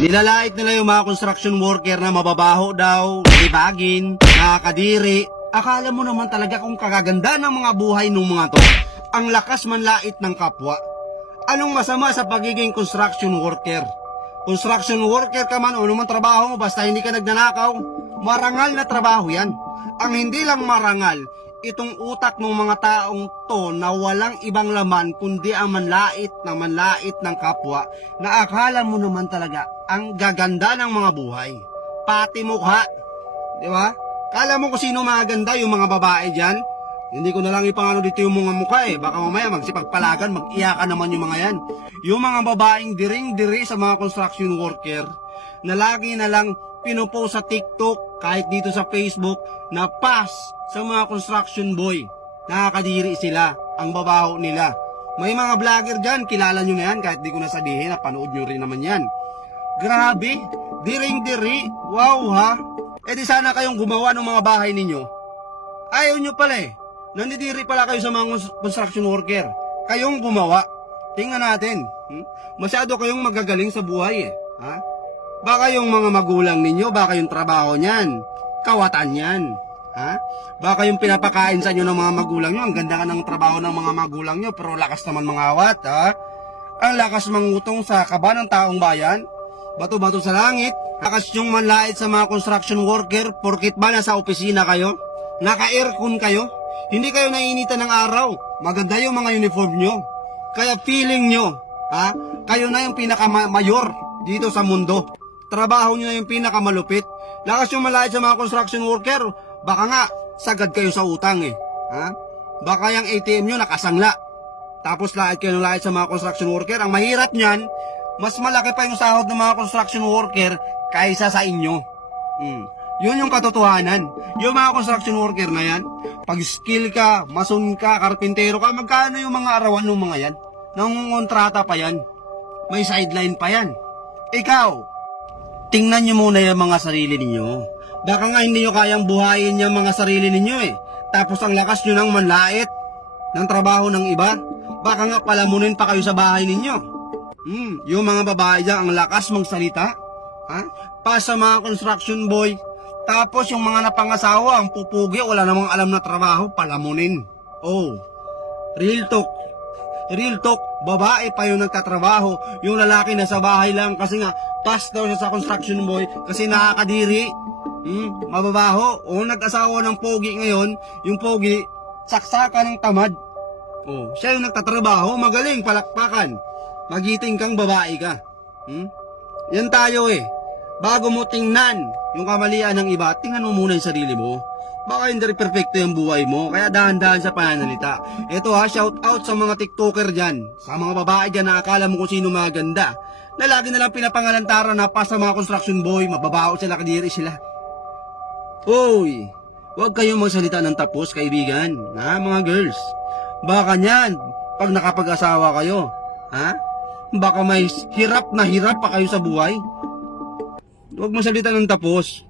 Nilalait nila yung mga construction worker na mababaho daw, libagin, nakakadiri. Akala mo naman talaga kung kagaganda ng mga buhay ng mga to. Ang lakas manlait ng kapwa. Anong masama sa pagiging construction worker? Construction worker ka man o naman trabaho mo, basta hindi ka nagnanakaw, marangal na trabaho yan. Ang hindi lang marangal, itong utak ng mga taong to na walang ibang laman kundi ang manlait ng kapwa, na akala mo naman talaga ang gaganda ng mga buhay. Pati mukha, di ba? Kala mo kung sino maganda, yung mga babae dyan? Hindi ko na lang ipangano dito yung mga mukha baka mamaya magsipagpalagan, mag-iyakan naman yung mga yan. Yung mga babaeng diring-diri sa mga construction worker na lagi na lang pinupost sa TikTok, kahit dito sa Facebook, na pass sa mga construction boy. Nakakadiri sila, ang babaho nila. May mga vlogger dyan, kilala nyo na yan, kahit di ko nasabihin, napanood nyo rin naman yan. Grabe, diring-diri, wow ha. E di sana kayong gumawa ng mga bahay ninyo. Ayaw nyo pala nandidiri pala kayo sa mga construction worker. Kayong gumawa. Tingnan natin. Masyado kayong magagaling sa buhay ha? Baka yung mga magulang ninyo, baka yung trabaho niyan, kawatan yan. Ha? Baka yung pinapakain sa inyo ng mga magulang nyo, ang ganda ng trabaho ng mga magulang nyo, pero lakas naman mangawat. Ha? Ang lakas mangutong sa kaba ng taong bayan. Bato-bato sa langit. Lakas yung manlait sa mga construction worker, porkit ba nasa opisina kayo? Naka-aircon kayo? Hindi kayo naiinitan ng araw. Maganda yung mga uniform nyo. Kaya feeling nyo, ha? Kayo na yung pinaka-mayor dito sa mundo. Trabaho nyo na yung pinaka-malupit. Lakas yung manlait sa mga construction worker. Baka nga, sagad kayo sa utang ha? Baka yung ATM nyo nakasangla. Tapos lait kayo ng lait sa mga construction worker. Ang mahirap nyan, mas malaki pa yung sahod ng mga construction worker kaysa sa inyo. Yun yung katotohanan. Yung mga construction worker na yan, pag skill ka, mason ka, karpintero ka, magkano yung mga arawan ng mga yan? Nangungontrata pa yan. May sideline pa yan. Ikaw, tingnan nyo muna yung mga sarili ninyo. Baka nga hindi nyo kayang buhayin yung mga sarili ninyo Tapos ang lakas nyo ng manlait ng trabaho ng iba. Baka nga palamunin pa kayo sa bahay ninyo. Yung mga babae dyan, ang lakas magsalita. Ha? Pa sa mga construction boy. Tapos yung mga napangasawa, ang pupugi, wala namang alam na trabaho, palamunin. Real talk. Real talk, babae pa yung nagtatrabaho. Yung lalaki nasa bahay lang kasi nga, pass daw siya sa construction boy kasi nakakadiri. Mababaho. Nag-asawa ng pogi ngayon, yung pogi, saksakan ng tamad. Siya yung nagtatrabaho, magaling, palakpakan. Magiting kang babae ka. Yan tayo Bago mo tingnan yung kamalian ng iba, tingnan mo muna yung sarili mo. Baka hindi perfecto yung buhay mo, kaya dahan-dahan sa pananalita. Ito shout out sa mga TikToker dyan, sa mga babae dyan na akala mo kung sino maganda, na lagi nalang pinapangalantaran na pa sa mga construction boy, mababaho sila, kadiri sila. Huwag kayong magsalita ng tapos, kaibigan, mga girls. Baka nyan, pag nakapag-asawa kayo, baka may hirap na hirap pa kayo sa buhay. Huwag magsalita ng tapos.